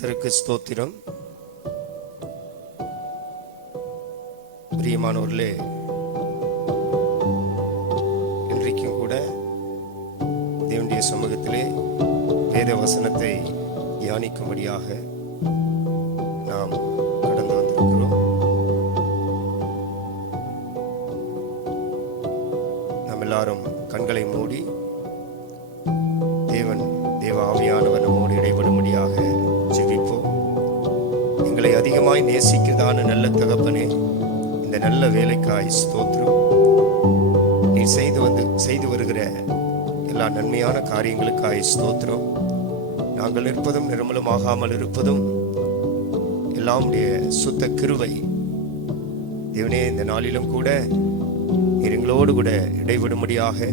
கர்த்தருக்கு ஸ்தோத்திரம். பிரியமானவர்களே, இன்றைக்கும் கூட தேவனுடைய சமூகத்திலே வேத வசனத்தை தியானிக்கும்படியாக நாம் கடந்து வந்திருக்கிறோம். நாம் எல்லாரும் கண்களை மூடி தேவ ஆவியானவர் நம்மோடு இடைபடும்படியாக ஜெபிப்போம். எங்களை அதிகமாய் நேசிக்கிறதான நல்ல தகப்பனே, இந்த நல்ல வேலைக்காய் ஸ்தோத்திரம். நீ செய்து வருகிற எல்லா நன்மையான காரியங்களுக்காய் ஸ்தோத்திரம். நாங்கள் இருப்பதும் நிர்மலமாகாமல் இருப்பதும் எல்லாம் உடைய சுத்த கிருபை. தேவனே, இந்த நாளிலும் கூட நீர் எங்களோடு கூட இடைவிடும்படியாக,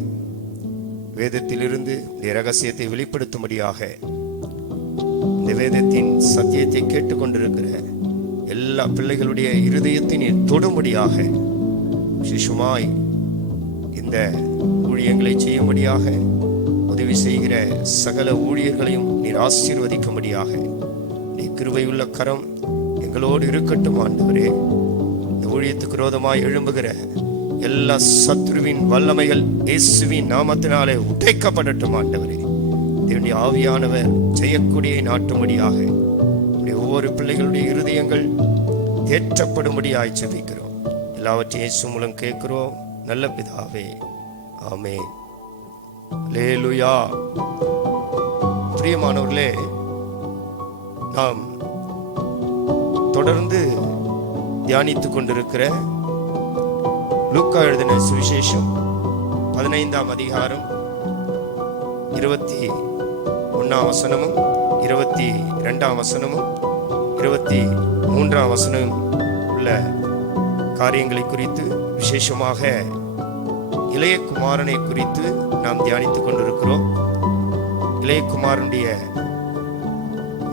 வேதத்திலிருந்து இந்த ரகசியத்தை வெளிப்படுத்தும்படியாக, இந்த வேதத்தின் சத்தியத்தை கேட்டுக்கொண்டிருக்கிற எல்லா பிள்ளைகளுடைய இருதயத்தை நீர் தொடும்படியாக, விசேஷமாய் இந்த ஊழியங்களை செய்யும்படியாக உதவி செய்கிற சகல ஊழியர்களையும் நீர் ஆசீர்வதிக்கும்படியாக நீ கிருபையுள்ள கரம் எங்களோடு இருக்கட்டும். ஆண்டவரே, இந்த ஊழியத்துக்கு விரோதமாய் எழும்புகிற எல்லா சத்ருவின் வல்லமைகள் இயேசுவின் நாமத்தினாலே உடைக்கப்படட்டும். ஆண்டவரே, தேவனுடைய ஆவியானவர் செய்யக்கூடிய நாட்டும்படியாக ஒவ்வொரு பிள்ளைகளுடைய இருதயங்கள் தேற்றப்படும்படியாய் ஜெபிக்கிறோம். எல்லாவற்றையும் இயேசு மூலம் கேட்கிறோம் நல்ல பிதாவே, ஆமென். அல்லேலூயா. பிரியமானவர்களே, நாம் தொடர்ந்து தியானித்துக் கொண்டிருக்கிற லூக்கா எழுதின சுவிசேஷம் 15ஆம் அதிகாரம் 21ஆம் வசனமும் 22ஆம் வசனமும் 23ஆம் வசனமும் உள்ள காரியங்களை குறித்து, விசேஷமாக இளைய குமாரனை குறித்து நாம் தியானித்துக் கொண்டிருக்கிறோம். இளைய குமாரனுடைய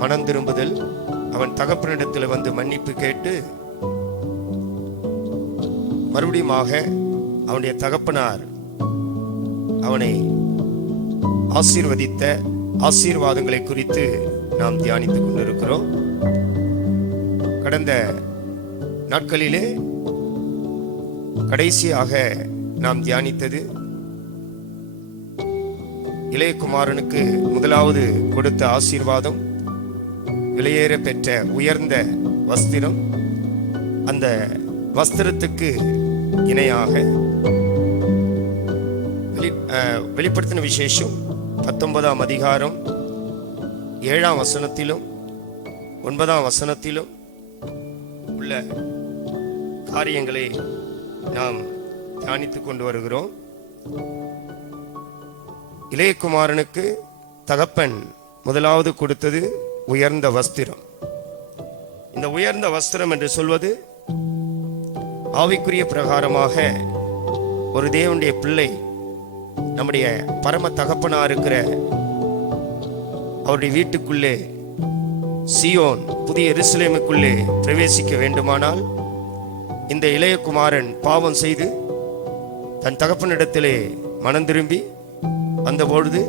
மனம் திரும்புதல், அவன் தகப்பனிடத்தில் வந்து மன்னிப்பு கேட்டு மறுபடியுமாக அவனுடைய தகப்பனார் அவனை ஆசீர்வதித்த ஆசீர்வாதங்களை குறித்து நாம் தியானித்துக் கொண்டிருக்கிறோம். கடந்த நாட்களிலே கடைசியாக நாம் தியானித்தது இளையகுமாரனுக்கு முதலாவது கொடுத்த ஆசீர்வாதம், விலையேற பெற்ற உயர்ந்த வஸ்திரம். அந்த வஸ்திரத்துக்கு இணையாக வெளிப்படுத்தின விசேஷம் 19ஆம் அதிகாரம் 7ஆம் வசனத்திலும் 9ஆம் வசனத்திலும் உள்ள காரியங்களை நாம் தியானித்துக் கொண்டு வருகிறோம். இளையகுமாரனுக்கு தகப்பன் முதலாவது கொடுத்தது உயர்ந்த வஸ்திரம். இந்த உயர்ந்த வஸ்திரம் என்று சொல்வது ஆவிக்குரிய பிரகாரமாக ஒரு தேவனுடைய பிள்ளை நம்முடைய பரம தகப்பனா இருக்கிற அவருடைய வீட்டுக்குள்ளே, சீயோன் புதிய எருசலேமுக்குள்ளே பிரவேசிக்க வேண்டுமானால், இந்த இளையகுமாரன் பாவம் செய்து தன் தகப்பனிடத்திலே மனம் திரும்பி வந்தபொழுது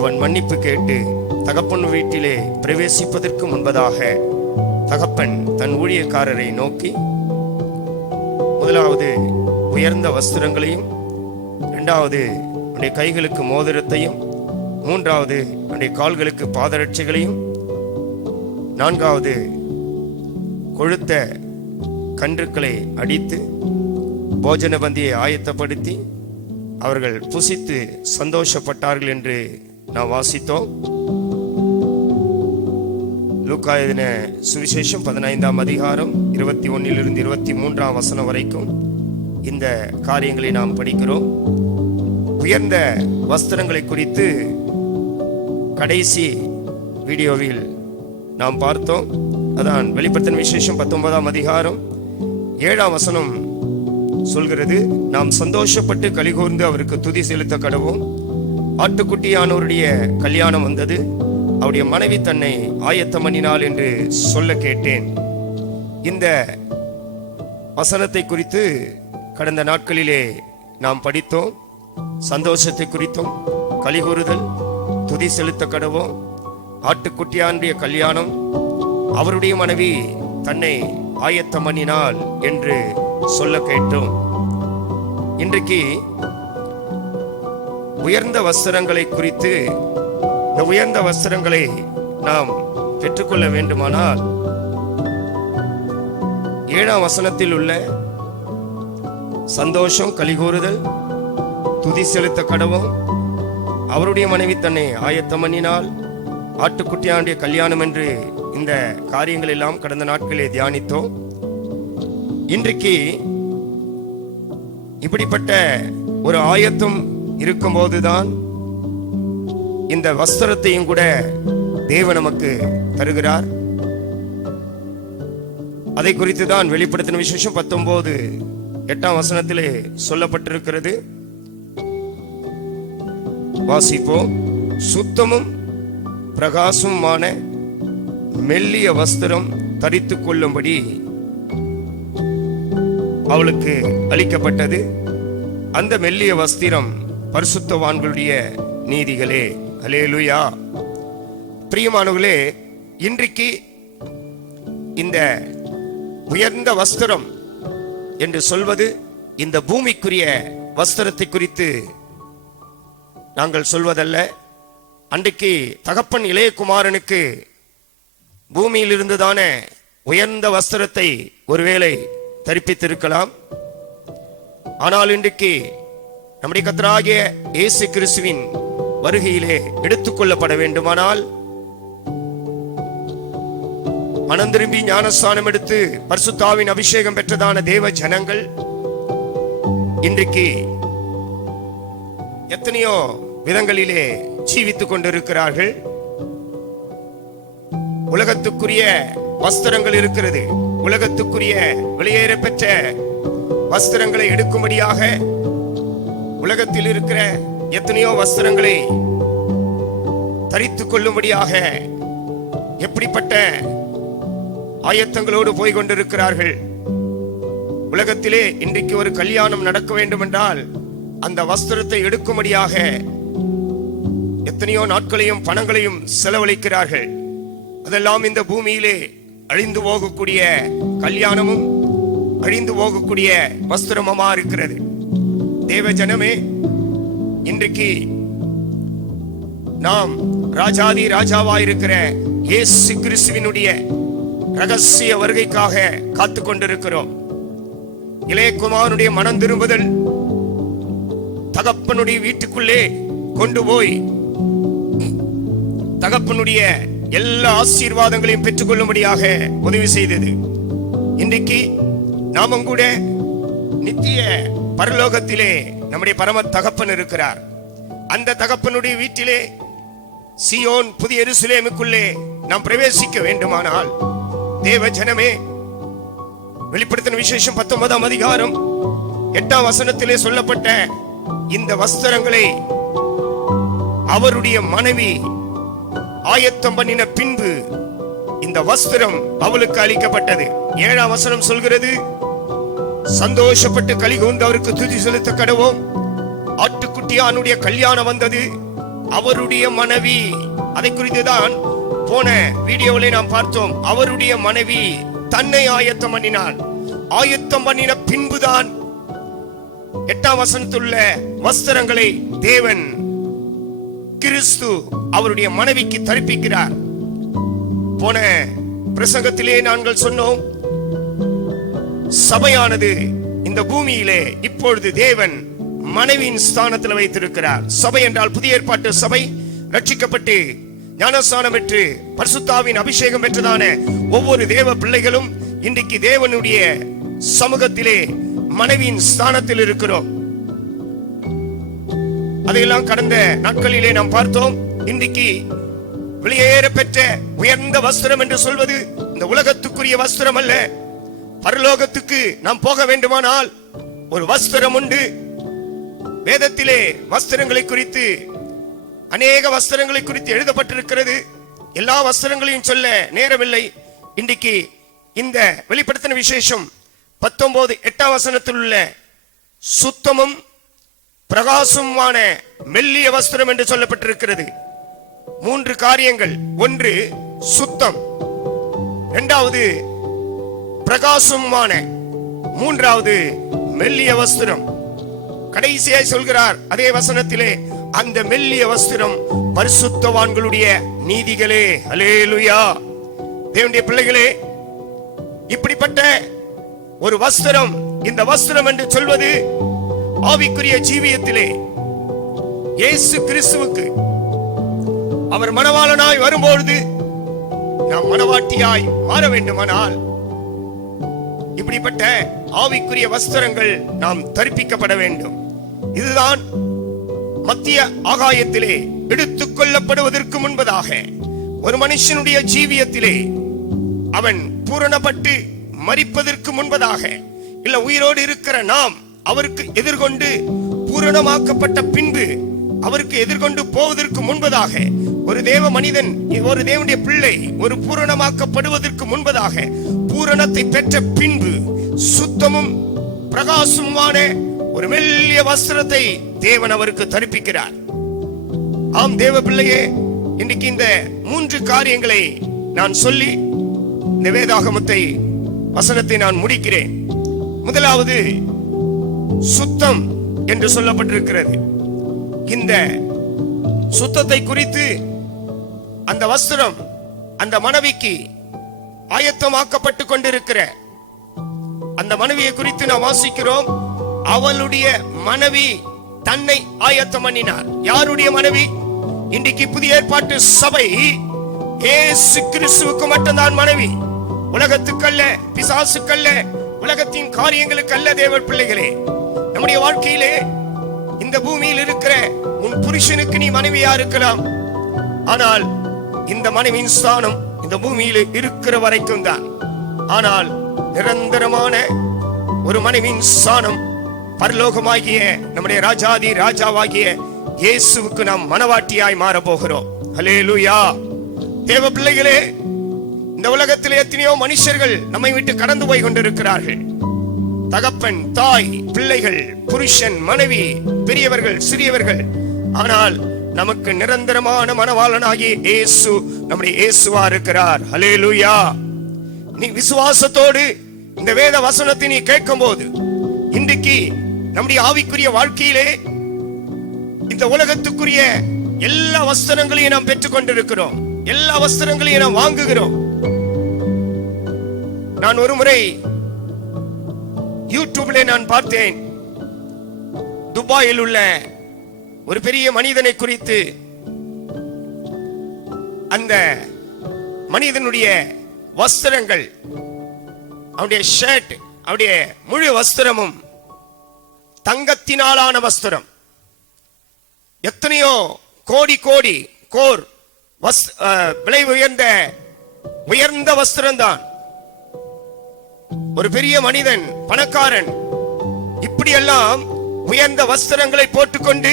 அவன் மன்னிப்பு கேட்டு தகப்பன் வீட்டிலே பிரவேசிப்பதற்கு முன்பதாக தகப்பன் தன் ஊழியக்காரரை நோக்கி முதலாவது உயர்ந்த வஸ்திரங்களையும், இரண்டாவது அவனுடைய கைகளுக்கு மோதிரத்தையும், மூன்றாவது அவனுடைய கால்களுக்கு பாதரட்சைகளையும், நான்காவது கொழுத்த கன்றுக்களை அடித்து போஜன பந்தியை ஆயத்தப்படுத்தி அவர்கள் புசித்து சந்தோஷப்பட்டார்கள் என்று நாம் வாசித்தோம். லூக்கா எழுதின சுவிசேஷம் 15ஆம் அதிகாரம் 21லிருந்து 23ஆம் வசனம் வரைக்கும் இந்த காரியங்களை நாம் படிக்கிறோம். உயர்ந்த வஸ்திரங்களை குறித்து கடைசி வீடியோவில் நாம் பார்த்தோம். அதான் வெளிப்படுத்தின விசேஷம் 19ஆம் அதிகாரம் 7ஆம் வசனம் சொல்கிறது, நாம் சந்தோஷப்பட்டு கலிகூர்ந்து அவருக்கு துதி செலுத்த கடவோம். ஆட்டுக்குட்டியானவருடைய கல்யாணம் வந்தது, அவருடைய மனைவி தன்னை ஆயத்தம் பண்ணினாள் என்று சொல்ல கேட்டேன். இந்த வசனத்தை குறித்து கடந்த நாட்களிலே நாம் படித்தோம். சந்தோஷத்தை குறித்தும், கலிகூறுதல், துதி செலுத்த கடவோம், ஆட்டுக்குட்டியானுடைய கல்யாணம், அவருடைய மனைவி தன்னை ஆயத்தம் பண்ணினாள் என்று சொல்ல கேட்டோம். இன்றைக்கு உயர்ந்த வஸ்திரங்களை குறித்து, இந்த உயர்ந்த வஸ்திரங்களை நாம் பெற்றுக்கொள்ள வேண்டுமானால் 7ஆம் வசனத்தில் உள்ள சந்தோஷம், கலிகூறுதல், துதி செலுத்த கடவும், அவருடைய மனைவி தன்னை ஆயத்தம் பண்ணினால், ஆட்டுக்குட்டியானுடைய கல்யாணம் என்று இந்த காரியங்கள் எல்லாம் கடந்த நாட்களே தியானித்தோம். இன்றைக்கு இப்படிப்பட்ட ஒரு ஆயத்தம் இருக்கும்போதுதான் இந்த வஸ்திரத்தையும் கூட தேவன் நமக்கு தருகிறார். அதை குறித்து தான் வெளிப்படுத்தின விசேஷம் 19:8 வசனத்திலே சொல்லப்பட்டிருக்கிறது. வாசிப்போம். சுத்தமும் பிரகாசமுமான மெல்லிய வஸ்திரம் தரித்துக் கொள்ளும்படி அவளுக்கு அளிக்கப்பட்டது. அந்த மெல்லிய வஸ்திரம் பரிசுத்தவான்களுடைய நீதிகளே. அல்லேலூயா. பிரியமானவர்களே, இன்றைக்கு இந்த உயர்ந்த வஸ்திரம் என்று சொல்வது இந்த பூமிக்குரிய வஸ்திரத்தை குறித்து நாங்கள் சொல்வதல்ல. அன்றைக்கு தகப்பன் இளையகுமாரனுக்கு பூமியில் இருந்துதான உயர்ந்த வஸ்திரத்தை ஒருவேளை தரிப்பித்திருக்கலாம். ஆனால் இன்றைக்கு நம்முடைய கர்த்தராகிய இயேசு கிறிஸ்துவின் வருகையிலே எடுத்துக்கொள்ளப்பட வேண்டுமானால், மனம் திரும்பி ஞானஸ்நானம் எடுத்து பரிசுத்தாவின் அபிஷேகம் பெற்றதான தேவ ஜனங்கள் இன்றைக்கு எத்தனையோ விதங்களிலே ஜீவித்துக் கொண்டிருக்கிறார்கள். உலகத்துக்குரிய வஸ்திரங்கள் இருக்கிறது. உலகத்துக்குரிய வெளியேற பெற்ற வஸ்திரங்களை எடுக்கும்படியாக உலகத்தில் இருக்கிற எத்தனையோ வஸ்திரங்களை தரித்துக் கொள்ளும்படியாக எப்படிப்பட்ட ஆயத்தங்களோடு போய் கொண்டிருக்கிறார்கள். உலகத்திலே இன்றைக்கு ஒரு கல்யாணம் நடக்க வேண்டும் என்றால் அந்த வஸ்திரத்தை எடுக்கும்படியாக எத்தனையோ நாட்களையும் பணங்களையும் செலவழிக்கிறார்கள். அதெல்லாம் இந்த பூமியிலே அழிந்து போகக்கூடிய கல்யாணமும் அழிந்து போகக்கூடிய வஸ்திரமா இருக்கிறது. தேவ ஜனமே, இன்றைக்கு நாம் ராஜாதி ராஜாவா இருக்கிற இயேசு கிறிஸ்துவினுடைய ரகசிய வருகைக்காக காத்து கொண்டிருக்கிறோம். இளையகுமாரனுடைய மனம் திரும்புதல் தகப்பனுடைய வீட்டுக்குள்ளே கொண்டு போய் தகப்பனுடைய எல்லா ஆசீர்வாதங்களையும் பெற்றுக் கொள்ளும்படியாக உதவி செய்தது. இன்றைக்கு நாமும் கூட நித்திய பரலோகத்திலே நம்முடைய பரம தகப்பன் இருக்கிறார். அந்த தகப்பனுடைய வீட்டிலே சீயோன் புதிய எருசலேமுக்குள்ளே நாம் பிரவேசிக்க வேண்டுமானால், தேவ ஜனமே, வெளிப்படுத்தின விசேஷம் 19ஆம் அதிகாரம் 8ஆம் வசனத்திலே சொல்லப்பட்ட இந்த வஸ்திரங்களை அவருடைய மனைவி ஆயத்தம் பண்ணின பின்பு இந்த வஸ்திரம் அவளுக்கு அளிக்கப்பட்டது. 7ஆம் வசனம் சொல்கிறது, சந்தோஷப்பட்டு கலிகூர்ந்து அவருக்கு துதி செலுத்த கடவோம். ஆட்டுக்குட்டியானுடைய கல்யாணம் வந்தது. அவருடைய மனைவி, அதை குறித்துதான் போன வீடியோவிலே நாம் பார்த்தோம். அவருடைய மனைவி தன்னை ஆயத்தம் பண்ணினாள். ஆயத்தம் பண்ணின பின்புதான் 8ஆம் வசனத்துள்ள வஸ்திரங்களை தேவன் கிறிஸ்து அவருடைய மனைவிக்கு தரிப்பிக்கிறார். போன பிரசங்கத்திலே நாங்கள் சொன்னோம், சபையானது இந்த பூமியிலே இப்பொழுது தேவன் மனைவியின் ஸ்தானத்தில் வைத்திருக்கிறார். சபை என்றால் புதிய ஏற்பாட்டு சபை, ரட்சிக்கப்பட்டு ஞானஸ்நானம் பெற்று பரிசுத்தாவின் அபிஷேகம் பெற்றதான ஒவ்வொரு தேவ பிள்ளைகளும் இன்றைக்கு தேவனுடைய சமூகத்திலே மனைவியின் ஸ்தானத்தில் இருக்கிறோம். அதையெல்லாம் கடந்த நாட்களிலே நாம் பார்த்தோம். இன்றைக்கு வெளியேற பெற்ற உயர்ந்த வஸ்திரம் என்று சொல்வது இந்த உலகத்துக்குரிய வஸ்திரம் அல்ல. பரலோகத்துக்கு நாம் போக வேண்டுமானால் ஒரு வஸ்திரம் உண்டு. வேதத்திலே வஸ்திரங்களை குறித்து அநேக வஸ்திரங்களை குறித்து எழுதப்பட்டிருக்கிறது. எல்லா வஸ்திரங்களையும் சொல்ல நேரமில்லை. இன்றைக்கு இந்த வெளிப்படுத்தின விசேஷம் 19:8 வசனத்தில் உள்ள சுத்தமும் பிரகாசமான மெல்லிய வஸ்திரம் என்று சொல்லப்பட்டிருக்கிறது. 3 காரியங்கள். ஒன்று சுத்தம், இரண்டாவது பிரகாசமான, மூன்றாவது மெல்லிய வஸ்திரம். கடைசியாய் சொல்கிறார் அதே வசனத்திலே, அந்த மெல்லிய வஸ்திரம் பரிசுத்தவான்களுடைய நீதிகளே. அல்லேலூயா. தேவனுடைய பிள்ளைகளே, இப்படிப்பட்ட ஒரு வஸ்திரம், இந்த வஸ்திரம் என்று சொல்வது ஆவிக்குரிய ஜீவியத்திலே இயேசு கிறிஸ்துவுக்கு அவர் மணவாளனாய் வரும்பொழுது நாம் மணவாட்டியாய் மாற வேண்டுமானால் இப்படிப்பட்ட ஆவிக்குரிய வஸ்திரங்கள் நாம் தரிப்பிக்கப்பட வேண்டும். இதுதான் மத்திய ஆகாயத்திலே எடுத்துக் கொள்ளப்படுவதற்கு முன்பதாக ஒரு மனுஷனுடைய ஜீவியத்திலே அவன் பூரணப்பட்டு மரிப்பதற்கு முன்பதாக, இல்ல உயிரோடு இருக்கிற நாம் அவருக்கு எதிர்கொண்டு பூரணமாக்கப்பட்ட பின்பு அவருக்கு எதிர்கொண்டு போவதற்கு முன்பதாக, ஒரு தேவ மனிதன், ஒரு தேவனுடைய பிள்ளை ஒரு பூரணமாக்கப்படுவதற்கு முன்பதாக, பூரணத்தை பெற்ற பின்பு சுத்தமும் பிரகாசமுமான ஒரு மெல்லிய வஸ்திரத்தை தேவன் அவருக்கு தரிப்பிக்கிறார். ஆம் தேவ பிள்ளையே, இன்றைக்கு இந்த 3 காரியங்களை நான் சொல்லி இந்த வேதாகமத்தை வசனத்தை நான் முடிக்கிறேன். முதலாவது சுத்தம் என்று சொல்லப்பட்டிருக்கிறது. இந்த சுத்தத்தை குறித்து அந்த வஸ்திரம் அந்த மனைவிக்கு ஆயத்தமாக்கப்பட்டு கொண்டிருக்கிற அந்த மனைவியை குறித்து நாம் வாசிக்கிறோம். அவளுடைய மனைவி தன்னை ஆயத்தம் பண்ணினார். யாருடைய மனைவி? இன்றைக்கு புதிய ஏற்பாட்டு சபை இயேசு கிறிஸ்துவுக்கு மட்டும்தான் மனைவி. உலகத்துக்கல்ல, பிசாசுக்கல்ல, உலகத்தின் காரியங்களுக்கு அல்ல. தேவ பிள்ளைகளே, நம்முடைய வாழ்க்கையிலே இந்த பூமியில் இருக்கிற உன் புருஷனுக்கு நீ மனைவியா இருக்கலாம். ஆனால் இந்த மனைவியின் ஸ்தானம் இந்த பூமியில் இருக்கிற வரைக்கும் தான். ஆனால் நிரந்தரமான ஒரு மனைவியின் ஸ்தானம் பரலோகமாகிய நம்முடைய ராஜாதி ராஜாவாகிய இயேசுவுக்கு நாம் மனவாட்டியாய் மாற போகிறோம். அல்லேலூயா. தேவ பிள்ளைகளே, இந்த உலகத்தில் எத்தனையோ மனுஷர்கள் நம்மை விட்டு கடந்து போய் கொண்டிருக்கிறார்கள். தகப்பன், தாய், பிள்ளைகள், புருஷன், மனைவி, பெரியவர்கள், சிறியவர்கள். ஆனால் நமக்கு நிரந்தரமான மணவாளனாகிய இயேசு நம்முடைய இயேசுவா இருக்கிறார். அல்லேலூயா. நீ விசுவாசத்தோடு இந்த வேத வசனத்தை நீ கேட்கும் போது, இன்றைக்கு நம்முடைய ஆவிக்குரிய வாழ்க்கையிலே இந்த உலகத்துக்குரிய எல்லா வஸ்திரங்களையும் நாம் பெற்றுக் கொண்டிருக்கிறோம். எல்லா வஸ்திரங்களையும் நாம் வாங்குகிறோம். நான் ஒரு முறை யூடியூப்ல நான் பார்த்தேன், துபாயில் உள்ள ஒரு பெரிய மனிதனை குறித்து. அந்த மனிதனுடைய வஸ்திரங்கள், அவனுடைய ஷர்ட், அவனுடைய முழு வஸ்திரமும் தங்கத்தினாலான வஸ்திரம். எத்தனையோ கோடி கோடி கோர் விலை உயர்ந்த வஸ்திரம் தான். ஒரு பெரிய மனிதன், பணக்காரன், இப்படியெல்லாம் உயர்ந்த வஸ்திரங்களை போட்டுக்கொண்டு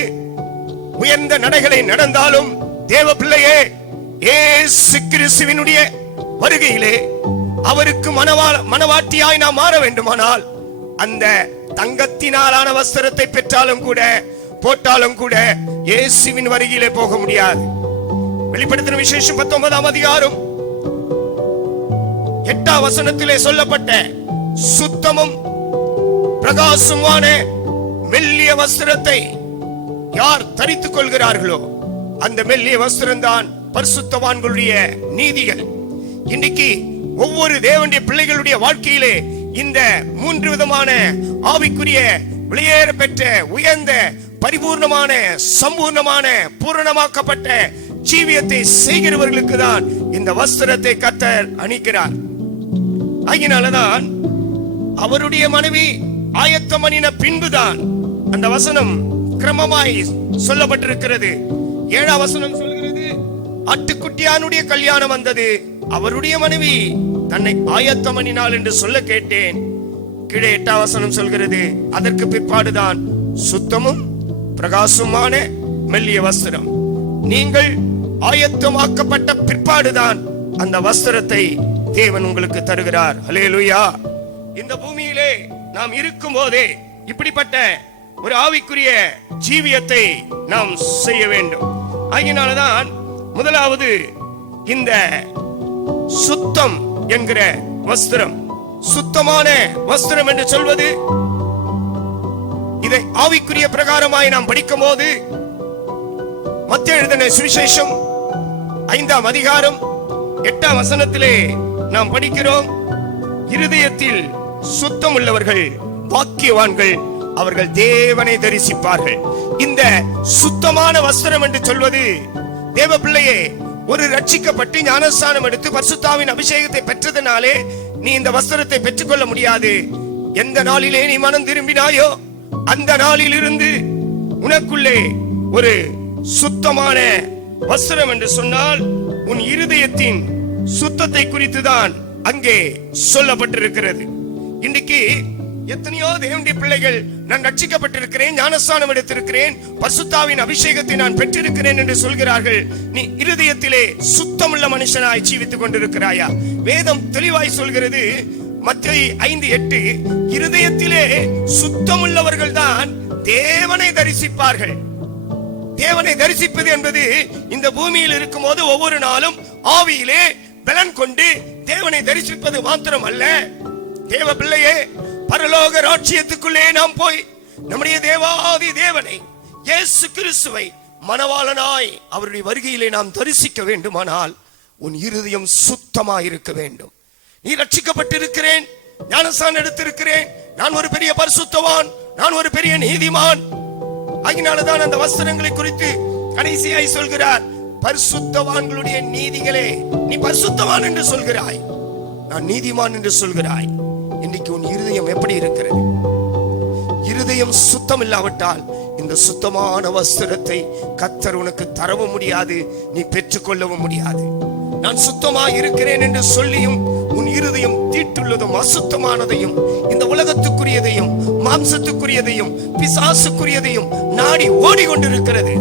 உயர்ந்த நடைகளை நடந்தாலும், தேவ பிள்ளையே, இயேசு கிறிஸ்துவினுடைய வருகையிலே அவருக்கு மனவாட்டியாய் நாம் மாற வேண்டுமானால் அந்த தங்கத்தினாலான வஸ்திரத்தை பெற்றாலும் கூட, போட்டாலும் கூட இயேசுவின் வருகையிலே போக முடியாது. வெளிப்படுத்தின விசேஷம் 19ஆம் அதிகாரம் 8ஆம் வசனத்திலே சொல்லப்பட்ட சுத்தமும் பிரகாசமான மெல்லிய வஸ்திரத்தை யார் தரித்துக் கொள்கிறார்களோ அந்த மெல்லிய வஸ்திரம் தான் பரிசுத்தவான்களுடைய நீதிகள். இன்னைக்கு ஒவ்வொரு தேவனுடைய பிள்ளைகளுடைய வாழ்க்கையிலே இந்த 3 விதமான ஆவிக்குரிய வெளியேற பெற்ற உயர்ந்த பரிபூர்ணமான சம்பூர்ணமான பூரணமாக்கப்பட்ட ஜீவியத்தை செய்கிறவர்களுக்கு தான் இந்த வஸ்திரத்தை கர்த்தர் அணிக்கிறார். ஆகினால்தான் அவருடைய மனைவி ஆயத்தம் பண்ணின பின்புதான் அந்த வசனம் கிரமமாய் சொல்லப்பட்டிருக்கிறது. 7ஆம் வசனம் சொல்கிறது, ஆட்டுக்குட்டியானுடைய கல்யாணம் வந்தது, அவருடைய மனைவி தன்னை ஆயத்தம் பண்ணினாள் என்று சொல்ல கேட்டேன். கீழே 8ஆம் வசனம் சொல்கிறது, அதற்கு பிற்பாடுதான் சுத்தமும் பிரகாசமான மெல்லிய வஸ்திரம். நீங்கள் ஆயத்தமாக்கப்பட்ட பிற்பாடுதான் அந்த வஸ்திரத்தை தேவன் உங்களுக்கு தருகிறார். அல்லேலூயா. இந்த பூமியிலே நாம் இருக்கும் போதே இப்படிப்பட்ட ஒரு ஆவிக்குரிய ஜீவியத்தை நாம் செய்ய வேண்டும். ஆகினால்தான் முதலாவது இந்த சுத்தம் என்கிற வஸ்திரம். சுத்தமான வஸ்திரம் என்று சொல்வது, இதை ஆவிக்குரிய பிரகாரமாய் நாம் படிக்கும் போது மத்தேயு எழுதின சுவிசேஷம் 5ஆம் அதிகாரம் 8ஆம் வசனத்திலே நாம் படிக்கிறோம், இருதயத்தில் சுத்தம் உள்ளவர்கள் பாக்கியவான்கள், அவர்கள் தேவனை தரிசிப்பார்கள். இந்த சுத்தமான வஸ்திரம் என்று சொல்வது, தேவ பிள்ளையே, ஒரு ரட்சிக்கப்பட்டு ஞானஸ்நானம் எடுத்து பரிசுத்தாவின் அபிஷேகத்தை பெற்றதனாலே நீ இந்த வஸ்திரத்தை பெற்றுக்கொள்ள முடியாது. எந்த நாளிலே நீ மனம் திரும்பினாயோ அந்த நாளிலிருந்து உனக்குள்ளே ஒரு சுத்தமான வஸ்திரம் என்று சொன்னால் உன் இருதயத்தின் சுத்தத்தை குறித்துதான் அங்கே சொல்லப்பட்டிருக்கிறது. இன்றைக்கு எத்தனையோ தேவனுடைய பிள்ளைகள், நான் ரட்சிக்கப்பட்டிருக்கிறேன், ஞானஸ்நானம் எடுத்திருக்கிறேன், பரிசுத்தாவின் அபிஷேகத்தை நான் பெற்றிருக்கிறேன் என்று சொல்கிறார்கள். நீ இருதயத்திலே சுத்தமுள்ள மனுஷனாய் ஜீவித்துக் கொண்டிருக்கிறாயா? வேதம் தெளிவாய் சொல்கிறது, மத்தேயு 5:8, இருதயத்திலே சுத்தமுள்ளவர்கள் தான் தேவனை தரிசிப்பார்கள். தேவனை தரிசிப்பது என்பது இந்த பூமியில் இருக்கும் போது ஒவ்வொரு நாளும் ஆவியிலே பலன் கொண்டு தேவனை தரிசிப்பது மாத்திரம் அல்ல. தேவ பிள்ளையே, பரலோக ராஜ்யத்துக்குள்ளே நாம் போய் நம்முடைய தேவாதி தேவனை இயேசு கிறிஸ்துவை மணவாளனாய் அவருடைய வருகையிலே நாம் தரிசிக்க வேண்டுமானால் உன் இருதயம் சுத்தமாய் இருக்க வேண்டும். நீ ரட்சிக்கப்பட்டிருக்கிறேன், ஞானஸ்நானம் எடுத்திருக்கிறேன், நான் ஒரு பெரிய பரிசுத்தவான், நான் ஒரு பெரிய நீதிமான், அதனாலதான் அந்த வஸ்திரங்களை குறித்து கடைசியாய் சொல்கிறார், பரிசுத்தவான்களுடைய நீதிகளே, நீ பரிசுத்தவான் என்று சொல்கிறாய், நான் நீதிமான் என்று சொல்கிறாய். இன்னைக்கு உன் இருதயம் எப்படி இருக்கிறது? இருதயம் சுத்தம் இல்லாவிட்டால் இந்த சுத்தமான வஸ்திரத்தை கர்த்தர் உனக்கு தரவும் முடியாது, நீ பெற்றுக்கொள்ளவும் முடியாது. நான் சுத்தமாய் இருக்கிறேன் என்று சொல்லியும் உன் இருதயம் தீட்டுள்ளதும் அசுத்தமானதையும், இந்த உலகத்துக்குரியதையும் மாம்சத்துக்குரியதையும் பிசாசுக்குரியதையும் நாடி ஓடிக்கொண்டிருக்கிறது.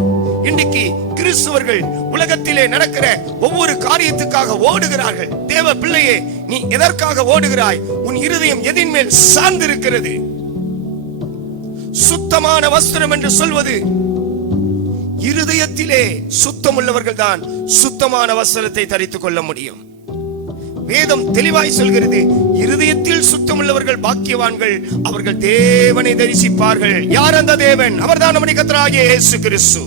இன்றைக்கு கிறிஸ்தவர்கள் உலகத்திலே நடக்கிற ஒவ்வொரு காரியத்துக்காக ஓடுகிறார்கள். தேவ பிள்ளையே, நீ எதற்காக ஓடுகிறாய்? உன் இருதயம் எதின் மேல் சார்ந்திருக்கிறது? சுத்தமான வஸ்திரம் என்று சொல்வது, இருதயத்திலே சுத்தமுள்ளவர்கள் தான் சுத்தமான வஸ்திரத்தை தரித்துக் கொள்ள முடியும். வேதம் தெளிவாய் சொல்கிறது, இருதயத்தில் சுத்தமுள்ளவர்கள் பாக்கியவான்கள், அவர்கள் தேவனை தரிசிப்பார்கள். யார் அந்த தேவன்? அவர்தான் நம்முடைய கர்த்தராகிய இயேசு கிறிஸ்து,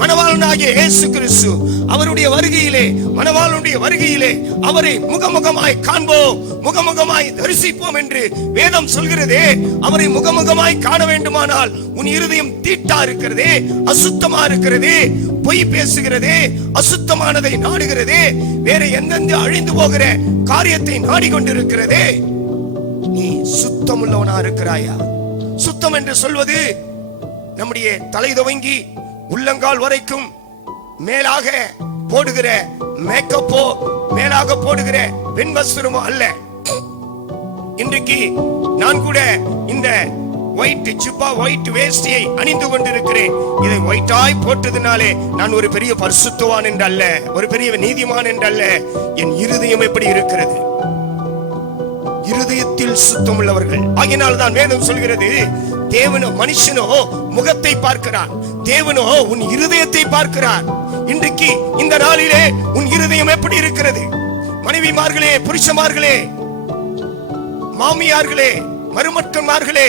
மணவாளனாகிய இயேசு கிறிஸ்து. அவருடைய வருகையிலே, மணவாளனுடைய வருகையிலே அவரை முகமுகமாய் காண்போம், முகமுகமாய் தரிசிப்போம் என்று வேதம் சொல்கிறதே. அவரை முகமுகமாய் காண வேண்டுமானால் உன் இருதயம் தீட்டா இருக்கிறதே, அசுத்தமா இருக்கிறதே, பொய் பேசுகிறதே, அசுத்தமானதை நாடுகிறதே, வேற எந்தெந்த அழிந்து போகிற காரியத்தை நாடிக்கொண்டிருக்கிறதே, நீ சுத்தமுள்ளவனா இருக்கிறாயா? சுத்தம் என்று சொல்வது நம்முடைய தலை துவங்கி உள்ளங்கால் வரைக்கும் மேலாக போடுகிற மேக்கப்போ, மேலாக போடுகிற வெண்வஸ்திரமோ அல்ல. இன்றைக்கு நான் கூட இந்த ஒயிட் ஜிப்பா, ஒயிட் வேஷ்டியை அணிந்து கொண்டிருக்கிறேன். இதை ஒயிட்டாய் போட்டதுனாலே நான் ஒரு பெரிய பரிசுத்தவான் என்றல்ல, ஒரு பெரிய நீதிமான் என்றல்ல. என் இருதயம் எப்படி இருக்கிறது? இருதயத்தில் சுத்தம் உள்ளவர்கள். ஆகையினால் தான் வேதம் சொல்கிறது, தேவனோ மனுஷனோ முகத்தை பார்க்கிறான், தேவனோ உன் இருதயத்தை பார்க்கிறார். இன்றைக்கு இந்த நாளிலே உன் இருதயம் எப்படி இருக்கிறது? மனைவிமார்களே, புருஷமார்களே, மாமியார்களே, மருமக்கன்மார்களே,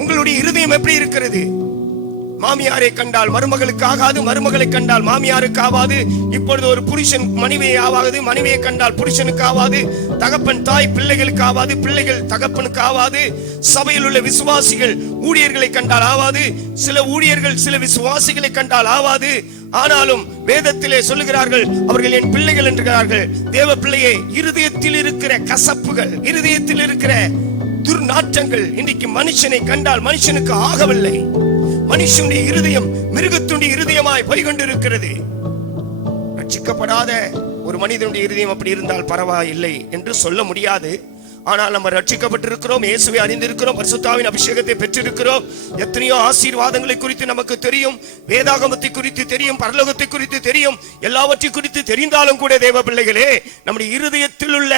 உங்களுடைய இருதயம் எப்படி இருக்கிறது? மாமியாரை கண்டால் மருமகளுக்கு ஆகாது, மருமகளை கண்டால் மாமியாருக்கு ஆகாது. இப்பொழுது ஒரு புருஷன் மனைவியை ஆகாது, மனைவியை கண்டால் புருஷனுக்கு ஆகாது, தகப்பன் தாய் பிள்ளைகளுக்கு ஆகாது, பிள்ளைகள் தகப்பனுக்கு ஆகாது, சபையில் உள்ள விசுவாசிகள் ஊழியர்களை கண்டால் ஆகாது, சில ஊழியர்கள் சில விசுவாசிகளை கண்டால் ஆகாது. ஆனாலும் வேதத்திலே சொல்லுகிறார்கள், அவர்கள் என் பிள்ளைகள் என்கிறார்கள். தேவ பிள்ளையே, இருதயத்தில் இருக்கிற கசப்புகள், இருதயத்தில் இருக்கிற துர்நாற்றங்கள் இன்றைக்கு மனுஷனை கண்டால் மனுஷனுக்கு ஆகவில்லை. மனுஷனுடைய இருதயம் மிருகத்துடைய இருதயமாய் போய்கொண்டிருக்கிறது. ரட்சிக்கப்படாத ஒரு மனிதனுடைய இருதயம் அப்படி இருந்தால் பரவாயில்லை என்று சொல்ல முடியாது. ஆனால் நம்ம ரட்சிக்கப்பட்டிருக்கிறோம், இயேசுவை அறிந்திருக்கிறோம், பரிசுத்தாவின் அபிஷேகத்தை பெற்றிருக்கிறோம். எத்தனையோ ஆசீர்வாதங்களை குறித்து நமக்கு தெரியும், வேதாகமத்தை குறித்து தெரியும், பரலோகத்தை குறித்து தெரியும். எல்லாவற்றை குறித்து தெரிந்தாலும் கூட தேவ பிள்ளைகளே, நம்முடைய இருதயத்தில் உள்ள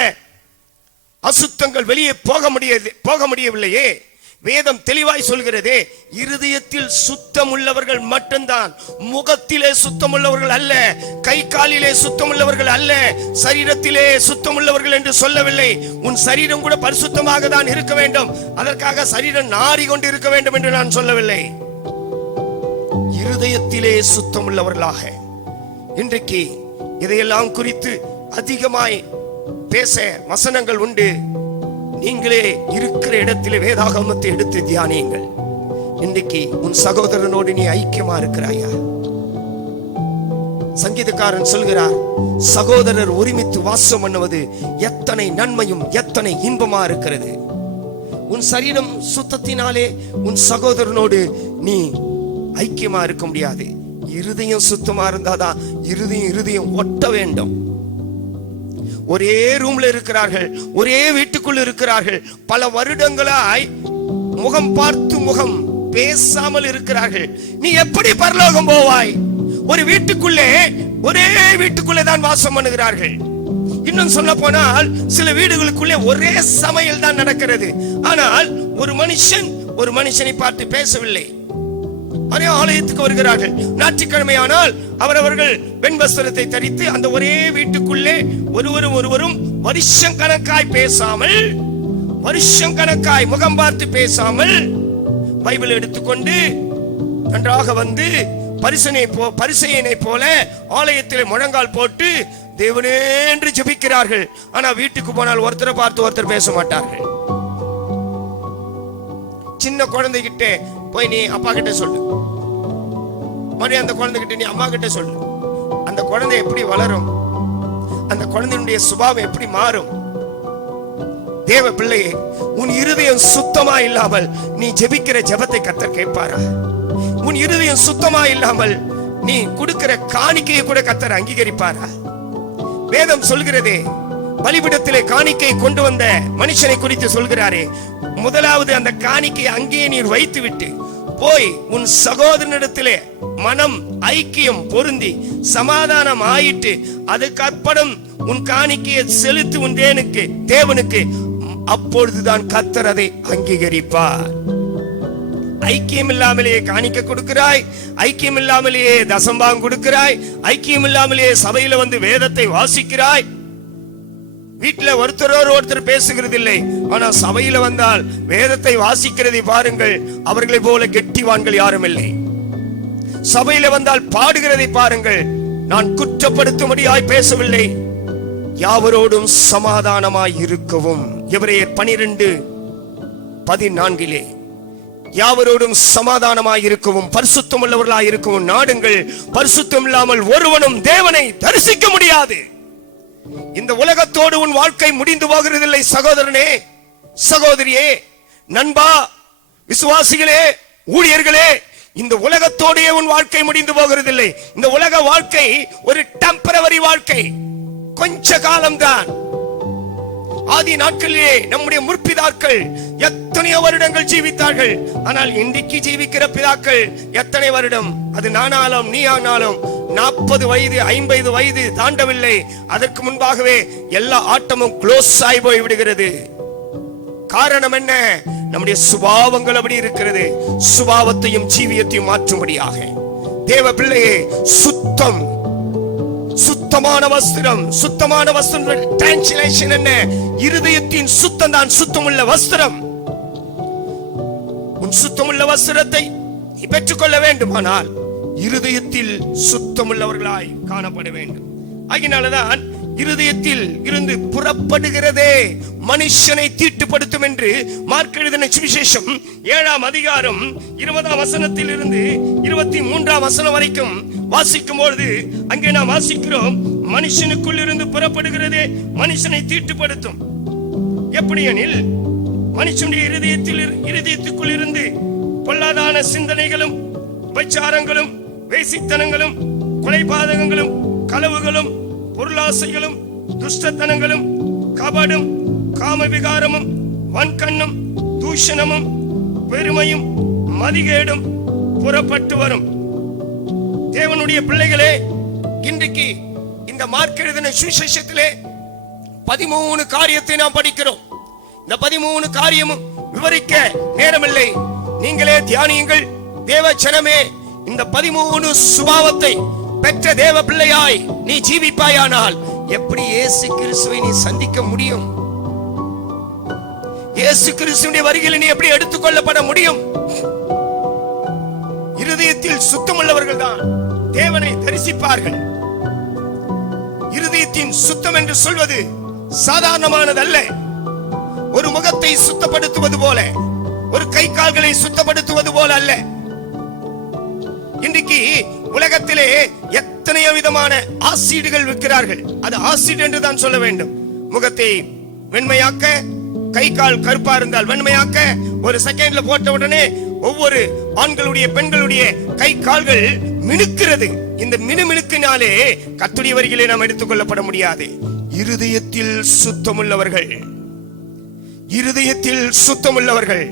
அசுத்தங்கள் வெளியே போக முடியவில்லையே. வேதம் தெளிவாய் சொல்கிறதே, இருதயத்தில் சுத்தம் உள்ளவர்கள் மட்டும்தான், முகத்திலே சுத்தம் உள்ளவர்கள் அல்ல, கை காலிலே சுத்தம் உள்ளவர்கள் அல்ல, சரீரத்திலே சுத்தம் உள்ளவர்கள் என்று சொல்லவில்லை. உன் சரீரம் கூட பரிசுத்தமாக தான் இருக்க வேண்டும், அதற்காக சரீரம் நாறி கொண்டு இருக்க வேண்டும் என்று நான் சொல்லவில்லை. இருதயத்திலே சுத்தம் உள்ளவர்களாக. இன்றைக்கு இதையெல்லாம் குறித்து அதிகமாய் பேச வசனங்கள் உண்டு. நீங்களே இருக்கிற இடத்திலே வேதாகமத்தை எடுத்து தியானியுங்கள். இன்றைக்கு உன் சகோதரனோடு நீ ஐக்கியமா இருக்கிறாயா? சங்கீதக்காரன் சொல்கிறார், சகோதரர் ஒருமித்து வாசம் பண்ணுவது எத்தனை நன்மையும் எத்தனை இன்பமா இருக்கிறது. உன் சரீரம் சுத்தத்தினாலே உன் சகோதரனோடு நீ ஐக்கியமா இருக்க முடியாது. இருதயம் சுத்தமா இருந்தாதான் இருதயம் ஒட்ட வேண்டும். ஒரே ரூம்ல இருக்கிறார்கள், ஒரே வீட்டுக்குள் இருக்கிறார்கள், பல வருடங்களாய் முகம் பார்த்து முகம் பேசாமல் இருக்கிறார்கள். நீ எப்படி பரலோகம் போவாய்? ஒரு வீட்டுக்குள்ளே ஒரே வீட்டுக்குள்ளே தான் வாசம் பண்ணுகிறார்கள். இன்னும் சொல்ல போனால் சில வீடுகளுக்குள்ளே ஒரே சமையல் தான் நடக்கிறது. ஆனால் ஒரு மனுஷனை பார்த்து பேசவில்லை. அதே ஆலயத்துக்கு வருகிறார்கள். ஞாயிற்றுக்கிழமையானால் அவரவர்கள் வெண் வஸ்திரத்தை தரித்து அந்த ஒரே வீட்டுக்குள்ளே ஒருவரும் வருஷம் கணக்காய் பேசாமல், வருஷம் கணக்காய் முகம் பார்த்து பேசாமல், பைபிள் எடுத்துக்கொண்டு நன்றாக வந்து பரிசேயனை போல ஆலயத்தில் முழங்கால் போட்டு தேவனே என்று ஜெபிக்கிறார்கள். ஆனா வீட்டுக்கு போனால் ஒருத்தரை பார்த்து ஒருத்தர் பேச மாட்டார்கள். சின்ன குழந்தைகிட்ட போய் நீ அப்பா கிட்ட சொல்லு, மறுபடியும் அந்த குழந்தைகிட்ட நீ அம்மா கிட்ட சொல்லு. அந்த குழந்தை எப்படி வளரும்? அந்த குழந்தையுடைய சுபாவம் எப்படி மாறும்? தேவ பிள்ளையே, உன் இருதயம் சுத்தமா இல்லாமல் நீ ஜெபிக்கிற ஜெபத்தை கர்த்தர் கேட்பாரா? உன் இருதயம் சுத்தமா இல்லாமல் நீ கொடுக்கிற காணிக்கையை கூட கர்த்தர் அங்கீகரிப்பாரா? வேதம் சொல்கிறதே, பலிபீடத்திலே காணிக்கை கொண்டு வந்த மனுஷனை குறித்து சொல்கிறாரே, முதலாவது அந்த காணிக்கை அங்கேயே நீர் வைத்து விட்டு போய் உன் சகோதரனிடத்திலே மனம் ஐக்கியம் பொருந்தி சமாதானம் ஆயிட்டு அதுக்கப்புறம் உன் காணிக்கையை செலுத்து உன் தேவனுக்கு. அப்பொழுதுதான் கர்த்தர் அதை அங்கீகரிப்பார். ஐக்கியம் இல்லாமலேயே காணிக்க கொடுக்கிறாய், ஐக்கியம் இல்லாமலேயே தசம்பாகம் கொடுக்கிறாய், ஐக்கியம் இல்லாமலேயே சபையில வந்து வேதத்தை வாசிக்கிறாய். வீட்டுல ஒருத்தர் பேசுகிறது இல்லை, ஆனா சபையில வந்தால் வேதத்தை வாசிக்கிறதை பாருங்கள். அவர்களை போல கெட்டிவான்கள் யாரும் இல்லை. சபையில வந்தால் பாடுகிறதை பாருங்கள். நான் குற்றப்படுத்தும்படியாய் பேசவில்லை, யாவரோடும் சமாதானமாய் இருக்கவும். எபிரேயர் 12:14 யாவரோடும் சமாதானமாய் இருக்கவும் பரிசுத்தம் உள்ளவர்களாய் இருக்கவும் நாடுங்கள். பரிசுத்தம் இல்லாமல் ஒருவனும் தேவனை தரிசிக்க முடியாது. இந்த உலகத்தோடு உன் வாழ்க்கை முடிந்து போகிறதில்லை சகோதரனே, சகோதரியே, நண்பா, விசுவாசிகளே, ஊழியர்களே. இந்த உலகத்தோடே உன் வாழ்க்கை முடிந்து போகிறதில்லை. இந்த உலக வாழ்க்கை ஒரு டெம்பரவரி வாழ்க்கை, கொஞ்ச காலம்தான். ஆதி நாட்களிலே நம்முடைய முற்பிதாக்கள் எத்தனையோ வருடங்கள் ஜீவித்தார்கள். ஆனால் இன்றைக்கு ஜீவிக்கிற பிதாக்கள் எத்தனை வருடம்? அது நானாலும் நீ ஆனாலும் 40 வயது 50 வயது தாண்டவில்லை. அதற்கு முன்பாகவே எல்லா ஆட்டமும் க்ளோஸ் ஆகி போய் விடுகிறது. காரணம் என்ன? நம்முடைய சுபாவங்கள் அப்படி இருக்கிறது. சுபாவத்தையும் ஜீவியத்தையும் மாற்றும்படியாக தேவ பிள்ளையே, சுத்தமான வஸ்திரம். சுத்தமான வஸ்திரம் டிரான்ஸ்லேஷன் என்ன? இருதயத்தின் சுத்தம் தான் சுத்தமுள்ள வஸ்திரம். உன் சுத்தமுள்ள வஸ்திரத்தை நீ பெற்றுக்கொள்ள வேண்டுமானால் இருதயத்தில் சுத்தமுள்ளவர்களாய் காணப்பட வேண்டும். அதனாலதான் இருதயத்தில் இருந்து புறப்படுகிறதே மனுஷனை தீட்டுப்படுத்தும் என்று மார்க் எழுதின சுவிசேஷம் 7ஆம் அதிகாரம் 20ஆம் வசனத்தில் இருந்து 23ஆம் வசனம் வரைக்கும் வாசிக்கும் பொழுது அங்கே நாம் வாசிக்கிறோம், மனுஷனுக்குள் இருந்து புறப்படுகிறதே மனுஷனை தீட்டுப்படுத்தும். எப்படி எனில், மனுஷனுடைய இருதயத்துக்குள் இருந்து பொல்லாதான சிந்தனைகளும், விபச்சாரங்களும், வேசித்தனங்களும், கொலைபாதகங்களும், களவுகளும், பொருளாசைகளும், துஷ்டத்தனங்களும், கபடும், காமவிகாரமும், வன்கண்ணும், தூஷணமும், பெருமையும், மதிகேடும் புறப்பட்டு வரும். தேவனுடைய பிள்ளைகளே, இன்றைக்கு இந்த மார்க் எழுதின சுவிசேஷத்திலே 13 காரியத்தை நாம் படிக்கிறோம். இந்த 13 காரியமும் விவரிக்க நேரமில்லை. நீங்களே தியானியுங்கள். தேவ ஜனமே, இந்த 13 சுபாவத்தை பெற்ற தேவ பிள்ளையாய் நீ ஜீவிப்பாயானால் எப்படி இயேசு கிறிஸ்துவை நீ சந்திக்க முடியும்? இயேசு கிறிஸ்துவின் வருகையில் நீ எப்படி எடுத்துக்கொள்ளப்பட முடியும்? இருதயத்தில் சுத்தமுள்ளவர்கள் தான் தேவனை தரிசிப்பார்கள். இருதயத்தின் சுத்தம் என்று சொல்வது சாதாரணமானதல்ல. ஒரு முகத்தை சுத்தப்படுத்துவது போல, ஒரு கை கால்களை சுத்தப்படுத்துவது போல அல்ல. இன்றைக்கு உலகத்திலே எத்தனையோ விதமான ஆசிடுகள் விற்கிறார்கள். அது ஆசிட் என்று தான் சொல்ல வேண்டும். முகத்தை வெண்மையாக்க, கை கால் கருப்பா இருந்தால் வெண்மையாக்க, ஒரு செகண்ட்ல போட்ட உடனே ஒவ்வொரு ஆண்களுடைய பெண்களுடைய கை கால்கள் மினுக்கிறது. இந்த மினுமினுக்கினாலே கர்த்தருடைய வருகையிலே நாம் எடுத்துக்கொள்ளப்பட முடியாது. இருதயத்தில் சுத்தமுள்ளவர்கள், இருதயத்தில் சுத்தமுள்ளவர்கள்.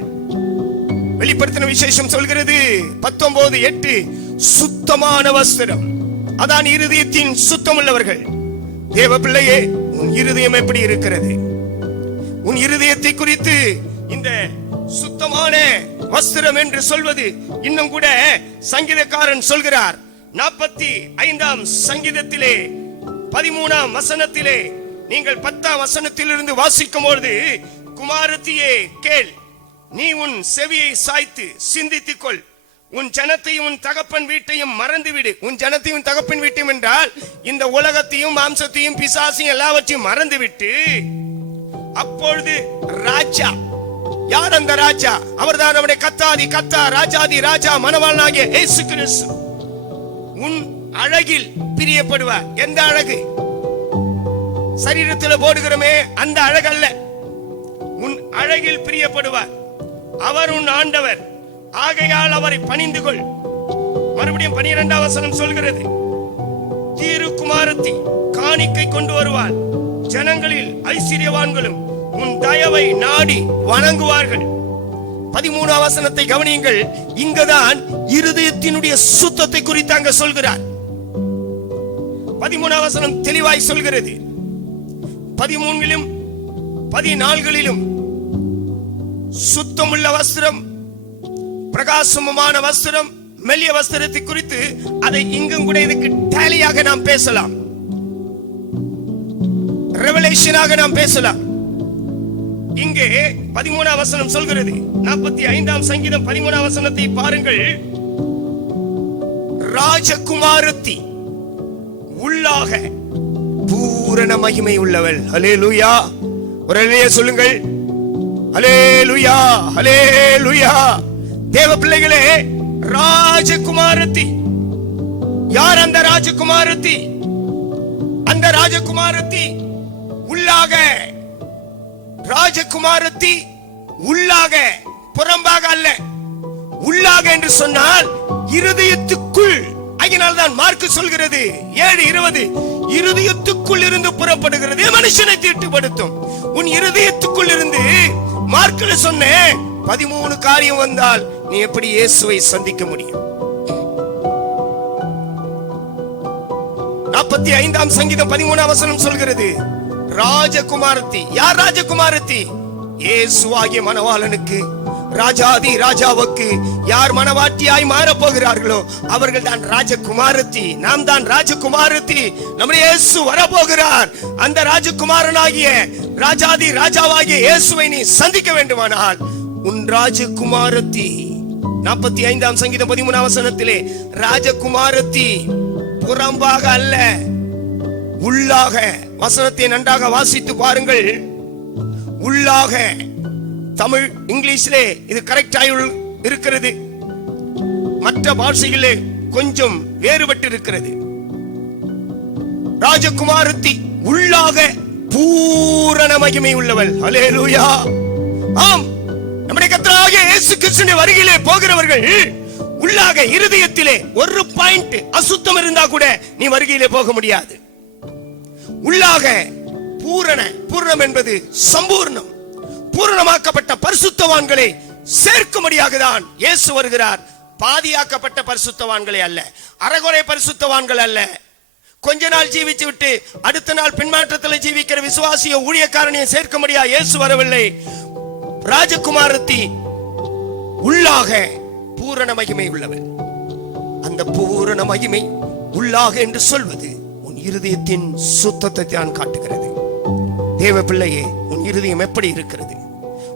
வெளிப்படுத்தின விசேஷம் சொல்கிறது 19:8, சுத்தமான வஸ்திரம். அதான் இருதயத்தின் சுத்தமுள்ளவர்கள். தேவ பிள்ளையே, உன் இருதயம் எப்படி இருக்கிறது? உன் இருதயத்தை குறித்து இந்த சுத்தமான வஸ்திரம் என்று சொல்வது இன்னும் கூட சங்கீதக்காரன் சொல்கிறார். 45ஆம் சங்கீதத்திலே 13ஆம் வசனத்திலே நீங்கள் 10ஆம் வசனத்திலிருந்து வாசிக்கும் பொழுது, குமாரத்தியே கேள், நீ உன் செவியை சாய்த்து சிந்தித்துக் கொள், உன் ஜனத்தையும் உன் தகப்பன் வீட்டையும் மறந்துவிடு. உன் ஜனத்தையும் தகப்பன் வீட்டையும் என்றால் இந்த உலகத்தையும் மாம்சத்தையும் பிசாசையும் எல்லாவற்றையும் மறந்துவிட்டு, அப்பொழுது ராஜா, யார் அந்த ராஜா? அவர்தான் நம்முடைய கத்தாதி கத்தா, ராஜாதி ராஜா, மணவாளனாகிய இயேசு கிறிஸ்து. உன் அழகில் பிரியப்படுவார். எந்த அழகு? சரீரத்தில் போடுகிறோமே அந்த அழகல்ல, உன் அழகில் பிரியப்படுவார். அவர் உன் ஆண்டவர், ஆகையால் அவரை பணிந்து கொள். மறுபடியும் 12ஆம் வசனம் சொல்கிறது, தீருக்குமாரத்தி காணிக்கை கொண்டு வருவார், ஜனங்களில் ஐஸ்வர்யவான்களும் உன் தயவை நாடி வணங்குவார்கள். 13ஆம் வசனத்தை கவனியுங்கள். இங்கதான் இருதயத்தினுடைய சுத்தத்தை குறித்து அங்க சொல்கிறார். 13ஆம் வசனம் தெளிவாய் சொல்கிறது. 13லும் 14லும் சுத்தமுள்ள வஸ்திரம், பிரகாசமான வஸ்திரம், மெல்லிய வஸ்திரத்தை குறித்து அதை இங்கும் கூட இதுக்கு டேலியாக நாம் பேசலாம், ரெவலேஷனாக நாம் பேசலாம். இங்கே 13ஆம் வசனம் சொல்கிறது. 45ஆம் சங்கீதம் 13ஆம் வசனத்தை பாருங்கள். ராஜகுமாரத்தி உள்ளாக பூரண மகிமை உள்ளவள். ஹல்லேலூயா. ஒரு அல்லேலூயா சொல்லுங்கள். ஹல்லேலூயா, ஹல்லேலூயா. தேவ பிள்ளைகளே, ராஜகுமாரத்தி. யார் அந்த ராஜகுமாரத்தி? அந்த ராஜகுமாரத்தி உள்ளாக, ராஜகுமாரத்தி உள்ளாக, புறம்பாக அல்ல, உள்ளாக என்று சொன்னால் இருதயத்துக்குள். அதனால்தான் மார்க்கு சொல்கிறது 7:20, இருதயத்துக்குள் இருந்து புறப்படுகிறது மனுஷனை தீட்டுப்படுத்தும். உன் இருதயத்துக்குள் இருந்து மார்க்கில் சொன்ன 13 காரியம் வந்தால் நீ எப்படி இயேசுவை சந்திக்க முடியும்? 45ஆம் சங்கீதம் 13ஆம் வசனம் சொல்கிறது, ராஜகுமாரத்தி. யார் ராஜகுமாரத்தி? இயேசுவாகிய மணவாளனுக்கு, ராஜாதி ராஜாவுக்கு யார் மணவாட்டியாய் மாறப் போகிறார்களோ அவர்கள் தான் ராஜகுமாரத்தி. நாம் தான் ராஜகுமாரத்தி. நம்முடைய இயேசு வரப்போகிறார். அந்த ராஜகுமாரனாகிய ராஜாதி ராஜாவாகிய இயேசுவை நீ சந்திக்க வேண்டுமானால் உன் ராஜகுமாரத்தி. 45ஆம் சங்கீதம் 13ஆம் வசனத்திலே ராஜகுமாரத்தி புறம்பாக அல்ல, உள்ளாக. வசனத்தை நன்றாக வாசித்து பாருங்கள். உள்ளாக. தமிழ் இங்கிலீஷிலே இது கரெக்டாய் இருக்கிறது, மற்ற பாஷைகளிலே கொஞ்சம் வேறுபட்டு இருக்கிறது. ராஜகுமாரத்தி உள்ளாக பூரண மகிமை உள்ளவள். ஹல்லேலூயா. ஆம், நம்முடைய கர்த்தராகிய இயேசு கிறிஸ்துவின் வருகையிலே போகிறவர்கள் உள்ளாக, இருதயத்திலே ஒரு பாயிண்ட் அசுத்தம் இருந்தா கூட நீ வருகையிலே போக முடியாது. உள்ளாக பூரண. பூரணம் என்பது சம்பூர்ணம், பூரணமாக்கப்பட்ட பரிசுத்தவான்களை சேர்க்கும்படியாக தான் இயேசு வருகிறார். பாதியாக்கப்பட்ட பரிசுத்தவான்களை அல்ல, அறகுறை பரிசுத்தவான்கள் அல்ல. கொஞ்ச நாள் ஜீவிச்சு விட்டு அடுத்த நாள் பின்மாற்றத்தில் ஜீவிக்கிற விசுவாசிய ஊழியக்காரனையும் சேர்க்கும்படியா இயேசு வரவில்லை. ராஜகுமாரத்தி உள்ளாக பூரண மகிமை உள்ளவள். அந்த பூரண மகிமை உள்ளாக என்று சொல்வது உன் இருதயத்தின் சுத்தத்தை தான் காட்டுகிறது. தேவ பிள்ளையே, உன் இருதயம் எப்படி இருக்கிறது?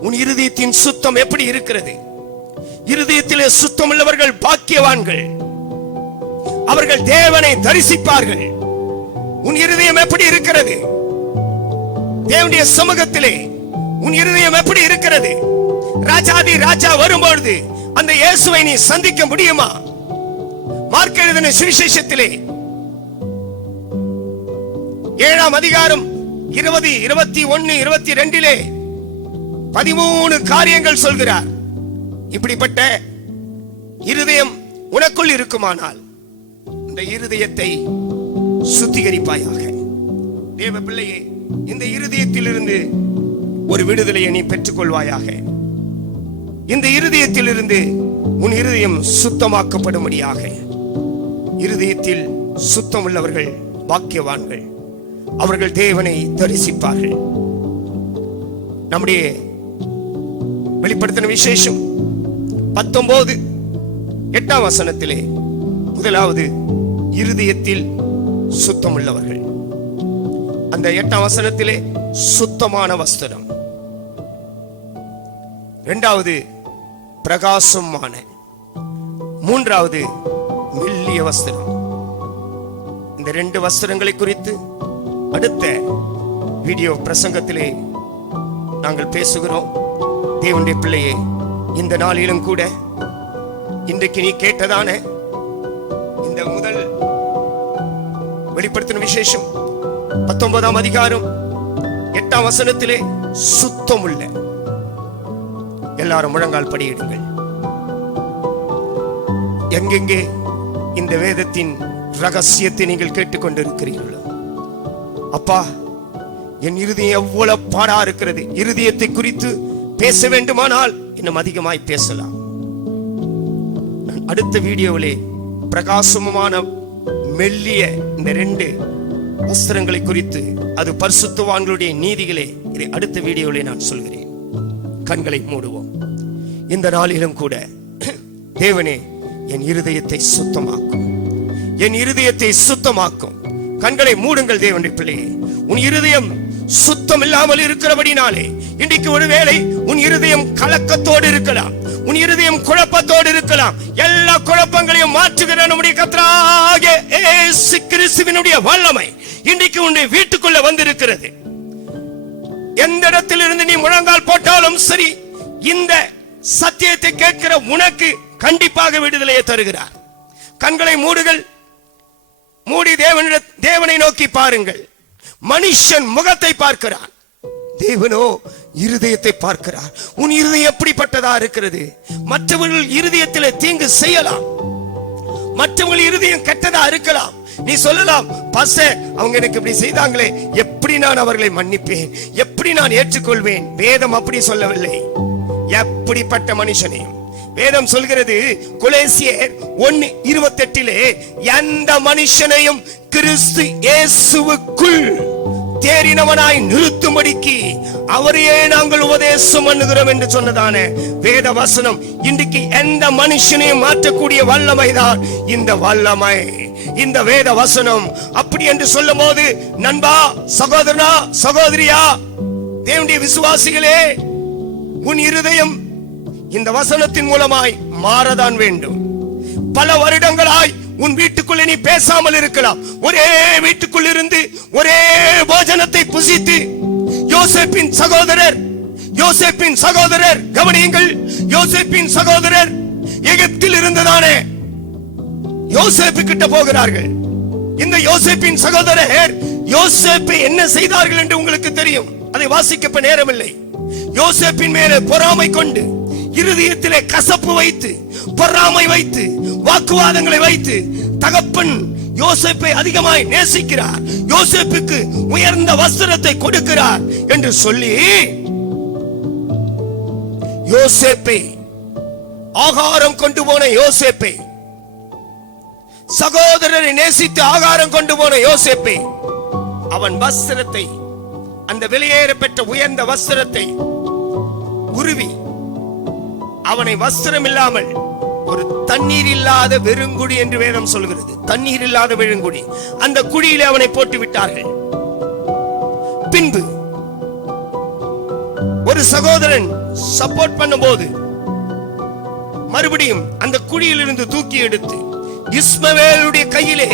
உன் இருதயத்தின் சுத்தம் எப்படி இருக்கிறது? இருதயத்திலே சுத்தம் உள்ளவர்கள் பாக்கியவான்கள், அவர்கள் தேவனை தரிசிப்பார்கள். உன் இருதயம் எப்படி இருக்கிறது? தேவனுடைய சமூகத்திலே உன் இருதயம் எப்படி இருக்கிறது? ராஜாதி ராஜா வரும்பொழுது அந்த இயேசுவை நீ சந்திக்க முடியுமா? மார்க் எழுதின சுவிசேஷத்திலே 7ஆம் அதிகாரம் 20, 21, 22 13 காரியங்கள் சொல்கிறார். இப்படிப்பட்ட இருதயம் உனக்குள் இருக்குமானால் இந்த இருதயத்தை சுத்திகரிப்பாயாக. தேவ பிள்ளையே, இந்த இருதயத்திலிருந்து ஒரு விடுதலையை நீ பெற்றுக் கொள்வாயாக. இந்த இருதயத்திலிருந்து உன் இருதயம் சுத்தமாக்கப்படும்படியாக. இருதயத்தில் சுத்தம் உள்ளவர்கள் பாக்கியவான்கள், அவர்கள் தேவனை தரிசிப்பார்கள். நம்முடைய வெளிப்படுத்தின விசேஷம் 19:8 வசனத்திலே முதலாவது இருதயத்தில் சுத்தம் உள்ளவர்கள். அந்த 8ஆம் வசனத்திலே சுத்தமான வஸ்திரம், இரண்டாவது பிரகாசமான, மூன்றாவது மெல்லிய வஸ்திரம். இந்த 2 வஸ்திரங்களை குறித்து அடுத்த வீடியோ பிரசங்கத்திலே நாங்கள் பேசுகிறோம். தேவனுடைய பிள்ளையே, இந்த நாளிலும் கூட இன்றைக்கு நீ கேட்டதான இந்த முதல் வெளிப்படுத்தின விசேஷம் 19ஆம் அதிகாரம் 8ஆம் வசனத்திலே சுத்தம் உள்ள, எல்லாரும் முழங்கால் படியிடுங்கள். எங்கெங்கே இந்த வேதத்தின் ரகசியத்தை நீங்கள் கேட்டுக்கொண்டிருக்கிறீர்களோ, அப்பா, என் இருதயம் எவ்வளவு பாடா இருக்கிறது. இருதயத்தை குறித்து பேச வேண்டுமானால் இன்னும் அதிகமாய் பேசலாம். நான் அடுத்த வீடியோவிலே பிரகாசமான மெல்லிய இந்த 2 வஸ்திரங்களை குறித்து, அது பரிசுத்தவான்களுடைய நீதிகளே, இதை அடுத்த வீடியோவிலே நான் சொல்கிறேன். கண்களை மூடுவோம். இந்த நாளிலும் கூட தேவனே, என் இருதயத்தை சுத்தமாக்கும், என் இருதயத்தை சுத்தமாக்கும். கண்களை மூடுங்கள் தேவனுடைய பிள்ளையே. உன் இருதயம் சுத்தம் இல்லாமல் இருக்கிறபடினாலே இன்றைக்கு ஒருவேளை உன் இருதயம் கலக்கத்தோடு இருக்கலாம், உன் இருதயம் குழப்பத்தோடு இருக்கலாம். எல்லா குழப்பங்களையும் மாற்றுகிற நம்முடைய கர்த்தராகிய இயேசு கிறிஸ்துவினுடைய வல்லமை இன்றைக்கு உன்னுடைய வீட்டுக்குள்ள வந்திருக்கிறது. எந்த இடத்திலிருந்து நீ முழங்கால் போட்டாலும் சரி, இந்த சத்தியத்தை கேட்கிற உனக்கு கண்டிப்பாக விடுதலையை தருகிறார். கண்களை மூடுங்கள். மூடி தேவனை நோக்கி பாருங்கள். மனுஷன் முகத்தை பார்க்கிறான், தேவனோ இருதயத்தை பார்க்கிறார். உன் இருதயம் எப்படிப்பட்டதா இருக்கிறது? மற்றவர்கள் இருதயத்தில் தீங்கு செய்யலாம், மற்றவர்கள் இருதயம் கெட்டதா இருக்கலாம். நீ சொல்லலாம், பாஸ்டர், அவங்க எனக்கு இப்படி செய்தாங்களே, எப்படி நான் அவர்களை மன்னிப்பேன், எப்படி நான் ஏற்றுக்கொள்வேன்? வேதம் அப்படி சொல்லவில்லை. எப்படிப்பட்ட மனுஷனையும் வேதம் சொல்கிறது, கொலோசியர் 1:28 எந்த மனுஷனையும் கிறிஸ்து இயேசுவுக்குள் தேறினவனாய் நிறுத்தும்படிக்கு அவரையே நாங்கள் உபதேசம் பண்ணுகிறோம் என்று சொன்னதான வேத வசனம் இன்றைக்கு எந்த மனுஷனையும் மாற்றக்கூடிய வல்லமைதான் இந்த வல்லமை, இந்த வேத வசனம். அப்படி என்று சொல்லும் போது, நண்பா, சகோதரனா, சகோதரியா, தேவனுடைய விசுவாசிகளே, உன் இருதயம் இந்த வசனத்தின் மூலமாய் மாறதான் வேண்டும். பல வருடங்களாய் உன் வீட்டுக்குள்ளே நீ பேசாமல் இருக்கலாம். ஒரே வீட்டுக்குள் இருந்து ஒரே போஜனத்தை புசித்து யோசேப்பின் சகோதரர் கவனியுங்கள், யோசேப்பின் சகோதரர் எகிப்தில் இருந்ததானே யோசேப்பு கிட்ட போகிறார்கள். இந்த யோசேப்பின் சகோதரர் யோசேப்பை என்ன செய்தார்கள் என்று உங்களுக்கு தெரியும். அதை வாசிக்க நேரமில்லை. யோசேப்பின் மேலே பொறாமை கொண்டு, இருதயத்திலே கசப்பு வைத்து, பொறாமை வைத்து, வாக்குவாதங்களை வைத்து, தகப்பன் யோசேப்பை அதிகமாய் நேசிக்கிறார், யோசேப்புக்கு உயர்ந்த வஸ்திரத்தை கொடுக்கிறார் என்று சொல்லி யோசேப்பை, ஆகாரம் கொண்டு போன யோசேப்பை, சகோதரரை நேசித்து ஆகாரம் கொண்டு போன யோசேப்பை, அவன் வஸ்திரத்தை, அந்த வெளியேற பெற்ற உயர்ந்த வஸ்திரத்தை குருவி அவனை வஸ்திரம் இல்லாமல் ஒரு தண்ணீர் இல்லாத வெறுங்குடி என்று வேதம் சொல்கிறது. தண்ணீர் இல்லாத வெறுங்குடி, அந்த குழியிலே அவனை போட்டு விட்டார்கள். பின்பு ஒரு சகோதரன் சப்போர்ட் பண்ணும்போது மறுபடியும் அந்த குழியிலிருந்து தூக்கி எடுத்து இஸ்மவேலுடைய கையிலே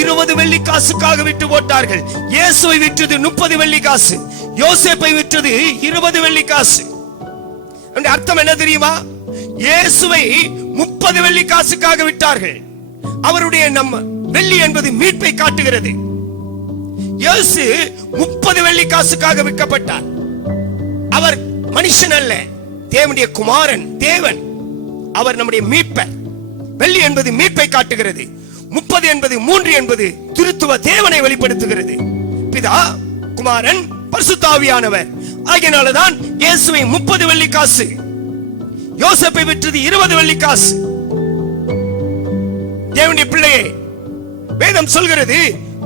20 வெள்ளி காசுக்காக விட்டு போட்டார்கள். இயேசுவை விற்றது 30 வெள்ளி காசு, யோசேப்பை விற்றது 20 வெள்ளி காசு. அர்த்தம் என்ன தெரியுமா? இயேசுவை 30 வெள்ளி காசுக்காக விட்டார்கள். அவருடைய நம்ம வெள்ளி என்பது மீட்பை காட்டுகிறது. இயேசு 30 வெள்ளி காசுக்காக விற்கப்பட்டார். அவர் மனுஷன் அல்ல, தேவனுடைய குமாரன், தேவன். அவர் நம்முடைய மீட்பர். வெள்ளி என்பது மீட்பை காட்டுகிறது. 30 என்பது 3 என்பது திருத்துவ தேவனை வெளிப்படுத்துகிறது. பிதா, குமாரன், பரிசுத்த ஆவியானவர். ஆகையினால்தான் இயேசுவை 30 வெள்ளி காசு, யோசேப்பை விற்றது 20 வெள்ளி காசு. தேவனுடைய பிள்ளையே, வேதம் சொல்கிறது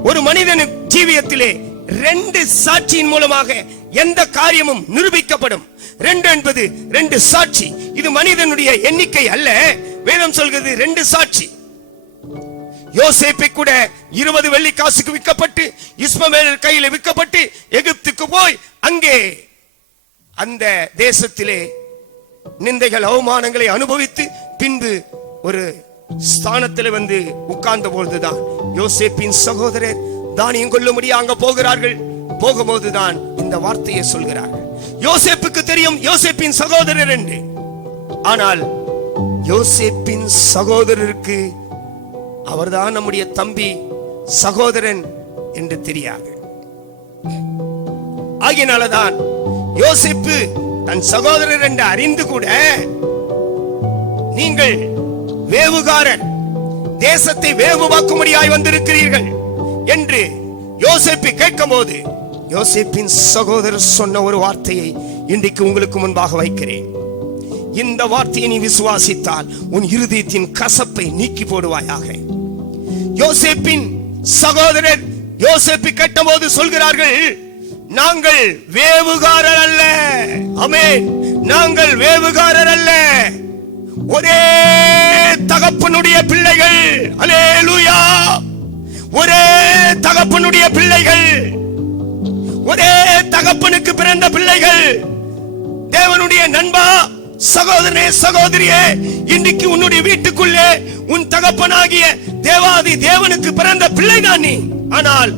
ஒரு மனிதன் ஜீவியத்திலே 2 சாட்சியின் மூலமாக எந்த காரியமும் நிரூபிக்கப்படும். 2 என்பது 2 சாட்சி. இது மனிதனுடைய எண்ணிக்கை அல்ல. வேதம் சொல்கிறது 2 சாட்சி. யோசேப்பை கூட 20 வெள்ளி காசுக்கு விற்கப்பட்டு இஸ்மவேலர் கையில விற்கப்பட்டு எகிப்துக்கு போய் அங்கே அந்த தேசத்திலே நிந்தைகள் அவமானங்களை அனுபவித்து பின்பு ஒரு ஸ்தானத்தில் வந்து உட்கார்ந்த பொழுதுதான் யோசேப்பின் சகோதரர் தானியம் கொள்ளும்படி அங்க போகிறார்கள். போகும்போதுதான் இந்த வார்த்தையை சொல்கிறார்கள். யோசேப்புக்கு தெரியும் யோசேப்பின் சகோதரர் என்று. ஆனால் யோசேப்பின் சகோதரருக்கு அவர்தான் நம்முடைய தம்பி, சகோதரன் என்று தெரியாது. ஆகையினால்தான் யோசேப்பு தன் சகோதரர் என்று அறிந்து கூட, நீங்கள் வேவுகாரர், தேசத்தை வேவுவாக்கும்படியாய் வந்திருக்கிறீர்கள் என்று யோசேப்பு கேட்கும் போது யோசேப்பின் சகோதரர் சொன்ன ஒரு வார்த்தையை இன்றைக்கு உங்களுக்கு முன்பாக வைக்கிறேன். இந்த வார்த்தையை நீ விசுவாசித்தால் உன் இருதயத்தின் கசப்பை நீக்கி போடுவாயாக. யோசேப்பின் சகோதரர் யோசேப்பு கேட்டபோது சொல்கிறார்கள், நாங்கள் வேவுகாரர் அல்ல. ஆமென். நாங்கள் வேவுகாரர் அல்ல, ஒரே தகப்பனுடைய பிள்ளைகள். அல்லேலூயா. ஒரே தகப்பனுடைய பிள்ளைகள், ஒரே தகப்பனுக்கு பிறந்த பிள்ளைகள். தேவனுடைய நண்பா, சகோதரனே, சகோதரியே, இன்றைக்கு உன்னுடைய வீட்டுக்குள்ளே உன் தகப்பனாகிய தேவாதி தேவனுக்கு பிறந்த பிள்ளைதான் நீ. ஆனால்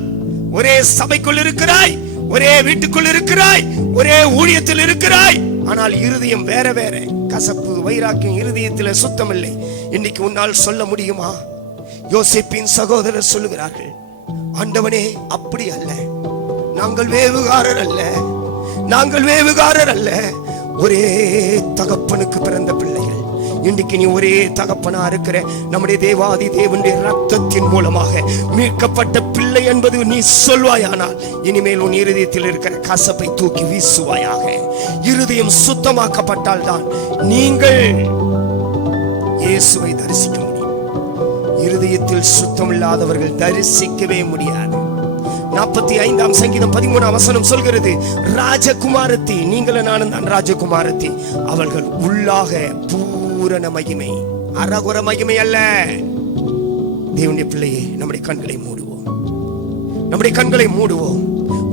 ஒரே சபைக்குள் இருக்கிறாய், ஒரே வீட்டுக்குள் இருக்கிறாய், ஒரே ஊழியத்தில் இருக்கிறாய். ஆனால் இருதயம் வேற வேற. கசப்பு, வைராக்கியம் இருதயத்தில் சுத்தம் இல்லை. இன்னைக்கு உன்னால் சொல்ல முடியுமா? யோசேப்பின் சகோதரர் சொல்லுகிறார்கள், ஆண்டவனே, அப்படி அல்ல, நாங்கள் வேவுகாரர் அல்ல, நாங்கள் வேவுகாரர் அல்ல, ஒரே தகப்பனுக்கு பிறந்த பிள்ளைகள். இன்றைக்கு நீ ஒரே தகப்பனா இருக்கிற நம்முடைய தேவாதி தேவனுடைய ரத்தத்தின் மூலமாக மீட்கப்பட்ட பிள்ளை என்பது நீ சொல்வாயானால் இனிமேல் உன் இருதயத்தில் இருக்கிற கசப்பை தூக்கி வீசுவாயாக. இருதயம் சுத்தமாக்கப்பட்டால் தான் நீங்கள் இயேசுவை தரிசிக்க முடியும். இருதயத்தில் சுத்தம் இல்லாதவர்கள் தரிசிக்கவே முடியாது. 45ஆம் சங்கீதம் 13ஆம் வசனம் சொல்கிறது, ராஜகுமாரத்தி, நீங்களும் நானும் தான் ராஜகுமாரத்தி, அவர்கள் உள்ளாக பூரண மகிமை, அரகுர மகிமை அல்ல. தேவனுடைய பிள்ளையே, நம்முடைய கண்களை மூடுவோம், நம்முடைய கண்களை மூடுவோம்.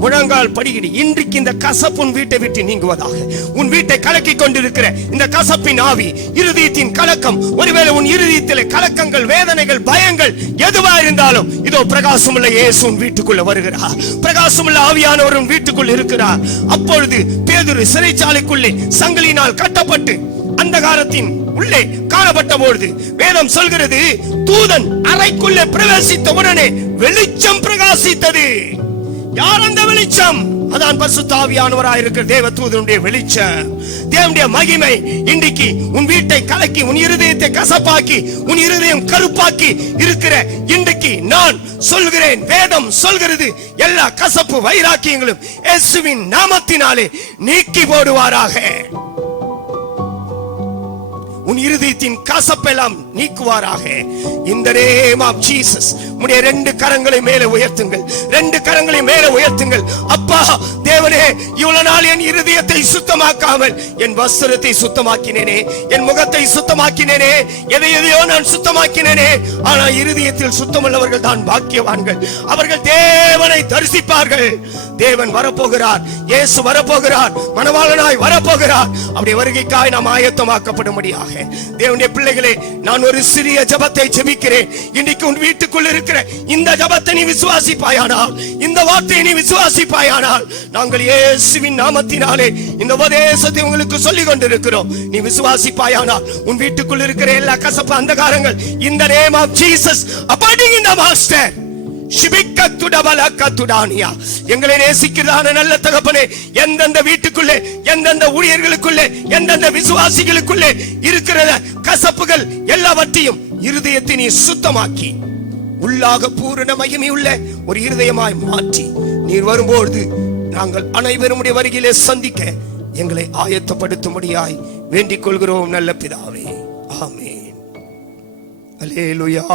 முழங்கால் படியிடு. இன்றைக்கு இந்த கசப்பு உன் வீட்டை விட்டு நீங்குவதாக. உன் வீட்டை கலக்கி கொண்டிருக்கிற இந்த கசப்பின் ஆவி, இருதயத்தின் கலக்கம், ஒருவேளை உன் இருதயத்தில் கலக்கங்கள், வேதனைகள், பயங்கள் எதுவா இருந்தாலும் இதோ பிரகாசமுள்ள இயேசு உன் வீட்டுக்குள்ள வருகிறார். பிரகாசமுள்ள ஆவியானவர் உன் வீட்டுக்குள் இருக்கிறார். அப்பொழுது பேதுரு சிறைச்சாலைக்குள்ளே சங்கிலினால் கட்டப்பட்டு அந்தகாரத்தின் உள்ளே காணப்பட்ட பொழுது வேதம் சொல்கிறது, தூதன் அறைக்குள்ளே பிரவேசித்த உடனே வெளிச்சம் பிரகாசித்தது. யார் அந்த வெளிச்சம்? அதான் பரிசுத்த ஆவியானவராய் இருக்கிற தேவ தூதனுடைய வெளிச்சம். தேவனுடைய மகிமை இன்றைக்கு உன் வீட்டை கலக்கி, உன் இருதயத்தை கசப்பாக்கி, உன் இருதயம் கருப்பாக்கி இருக்கிற இன்றைக்கு நான் சொல்கிறேன், வேதம் சொல்கிறது, எல்லா கசப்பு வைராக்கியங்களும் இயேசுவின் நாமத்தினாலே நீக்கி போடுவாராக. உன் இருதயத்தின் கசப்பெல்லாம் நீக்குவாராக. இந்த நேம் ஆஃப் ஜீசஸ். உம்முடைய 2 கரங்களை மேலே உயர்த்துங்கள், 2 கரங்களை மேலே உயர்த்துங்கள். அப்பா தேவனே, இவ்வளவு நாள் என் இருதயத்தை சுத்தமாக்காமல் என் வஸ்திரத்தை சுத்தமாக்கினேனே, என் முகத்தை சுத்தமாக்கினேனே, எதையோ நான் சுத்தமாக்கினேனே. ஆனால் இருதயத்தில் சுத்தமுள்ளவர்கள் தான் பாக்கியவான்கள். அவர்கள் தேவனை தரிசிப்பார்கள். தேவன் வரப்போகிறார், இயேசு வரப்போகிறார், மணவாளனாய் வரப்போகிறார். அப்படி வருகைக்காய் நாம் ஆயத்தமாக்கப்படும்படியாக தேவனுடைய பிள்ளைகளே, நான் ஒரு சிறிய ஜெபத்தை ஜெபிக்கிறேன். இன்னைக்கு உன் வீட்டுக்குள் இருக்கிற இந்த ஜெபத்தை நீ விசுவாசிப்பாயானால், இந்த வார்த்தையை நீ விசுவாசிப்பாயானால், நாங்கள் இயேசுவின் நாமத்தினாலே இந்த உபதேசத்தை உங்களுக்கு சொல்லிக் கொண்டிருக்கிறோம். நீ விசுவாசிப்பாயானால் உன் வீட்டுக்குள் இருக்கிற எல்லா கசப்பு அந்தகாரங்கள் இந்த name of Jesus appointing in the master எங்களை நேசிக்கிறதான நல்ல தகப்பனே, எந்தெந்த வீட்டுக்குள்ளே, எந்தெந்த ஊழியர்களுக்குள்ளே, எந்தெந்த விசுவாசிகளுக்குள்ளே இருக்கிற கசப்புகள் எல்லாவற்றையும் இருதயத்தை நீ சுத்தமாக்கி உள்ளாக பூரண மகிமையுள்ள ஒரு இருதயமாய் மாற்றி நீர் வரும்போது நாங்கள் அனைவரும் வருகையிலே சந்திக்க எங்களை ஆயத்தப்படுத்தும்படியாய் வேண்டிக் கொள்கிறோம் நல்ல பிதாவே. ஆமென். அல்லேலூயா.